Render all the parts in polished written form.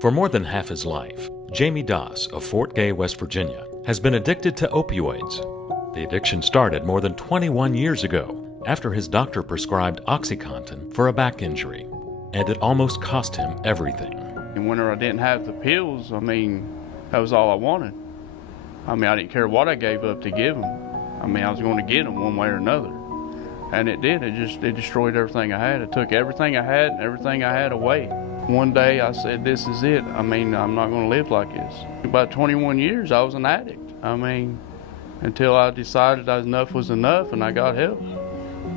For more than half his life, Jamie Doss of Fort Gay, West Virginia, has been addicted to opioids. The addiction started more than 21 years ago after his doctor prescribed OxyContin for a back injury, and it almost cost him everything. And whenever I didn't have the pills, that was all I wanted. I didn't care what I gave up to give them. I was going to get them one way or another. And it did. It destroyed everything I had. It took everything I had and everything I had away. One day I said, this is it. I'm not going to live like this. About 21 years, I was an addict. Until I decided that enough was enough and I got help.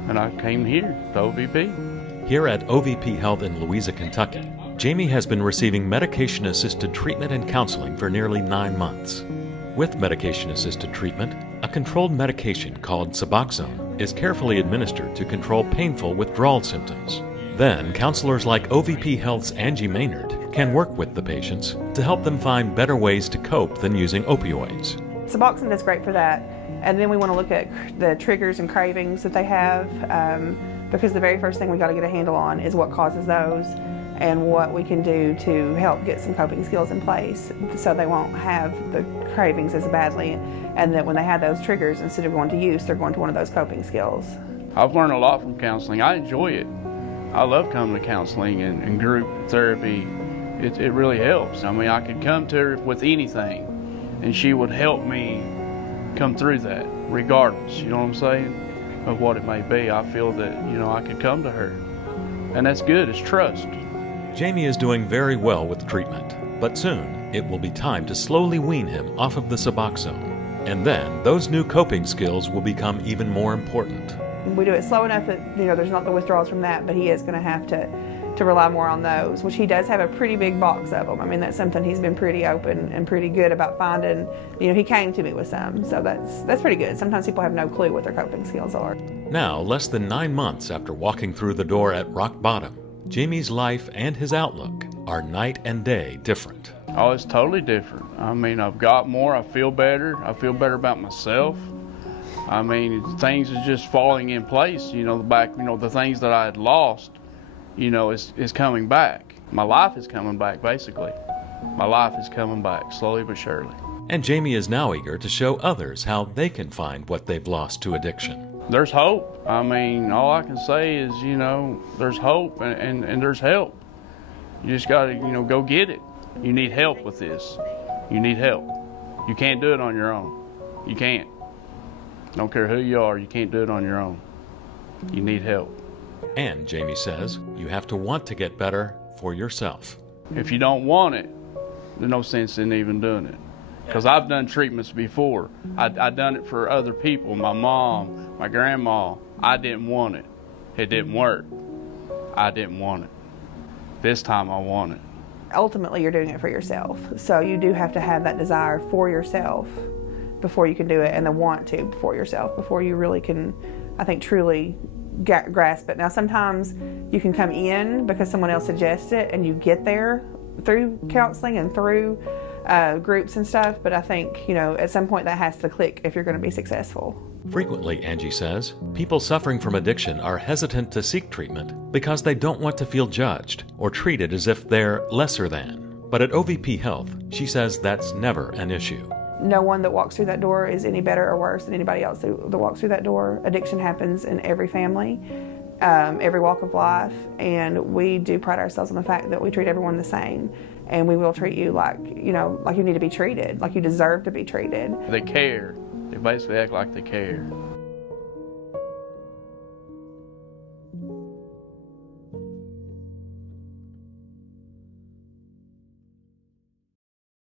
And I came here to OBP. Here at OBP Health in Louisa, Kentucky, Jamie has been receiving medication-assisted treatment and counseling for nearly 9 months. With medication-assisted treatment, a controlled medication called Suboxone is carefully administered to control painful withdrawal symptoms. Then, counselors like OBP Health's Angie Maynard can work with the patients to help them find better ways to cope than using opioids. Suboxone is great for that. And then we want to look at the triggers and cravings that they have, because the very first thing we got to get a handle on is what causes those and what we can do to help get some coping skills in place so they won't have the cravings as badly, and that when they have those triggers, instead of going to use, they're going to one of those coping skills. I've learned a lot from counseling. I enjoy it. I love coming to counseling and group therapy. It really helps. I could come to her with anything and she would help me come through that regardless, you know what I'm saying, of what it may be. I feel that, I could come to her, and that's good. It's trust. Jamie is doing very well with treatment, but soon it will be time to slowly wean him off of the Suboxone. And then those new coping skills will become even more important. We do it slow enough that there's not the withdrawals from that, but he is going to have to rely more on those, which he does have a pretty big box of them. That's something he's been pretty open and pretty good about finding. He came to me with some, so that's pretty good. Sometimes people have no clue what their coping skills are. Now, less than 9 months after walking through the door at rock bottom, Jamie's life and his outlook are night and day different. Oh, it's totally different. I've got more. I feel better. I feel better about myself. Things are just falling in place. The things that I had lost, is coming back. My life is coming back, basically. My life is coming back, slowly but surely. And Jamie is now eager to show others how they can find what they've lost to addiction. There's hope. All I can say is, there's hope and there's help. You just got to, go get it. You need help with this. You need help. You can't do it on your own. You can't. Don't care who you are, you can't do it on your own. You need help. And Jamie says you have to want to get better for yourself. If you don't want it, there's no sense in even doing it. Because I've done treatments before. I've done it for other people, my mom, my grandma. I didn't want it. It didn't work. I didn't want it. This time I want it. Ultimately, you're doing it for yourself. So you do have to have that desire for yourself before you can do it, and the want to for yourself before you really can, I think, truly grasp it. Now, sometimes you can come in because someone else suggests it and you get there through counseling and through groups and stuff, but I think, at some point that has to click if you're going to be successful. Frequently, Angie says, people suffering from addiction are hesitant to seek treatment because they don't want to feel judged or treated as if they're lesser than. But at OBP Health, she says that's never an issue. No one that walks through that door is any better or worse than anybody else that walks through that door. Addiction happens in every family, every walk of life, and we do pride ourselves on the fact that we treat everyone the same, and we will treat you like you need to be treated, like you deserve to be treated. They care. They basically act like they care.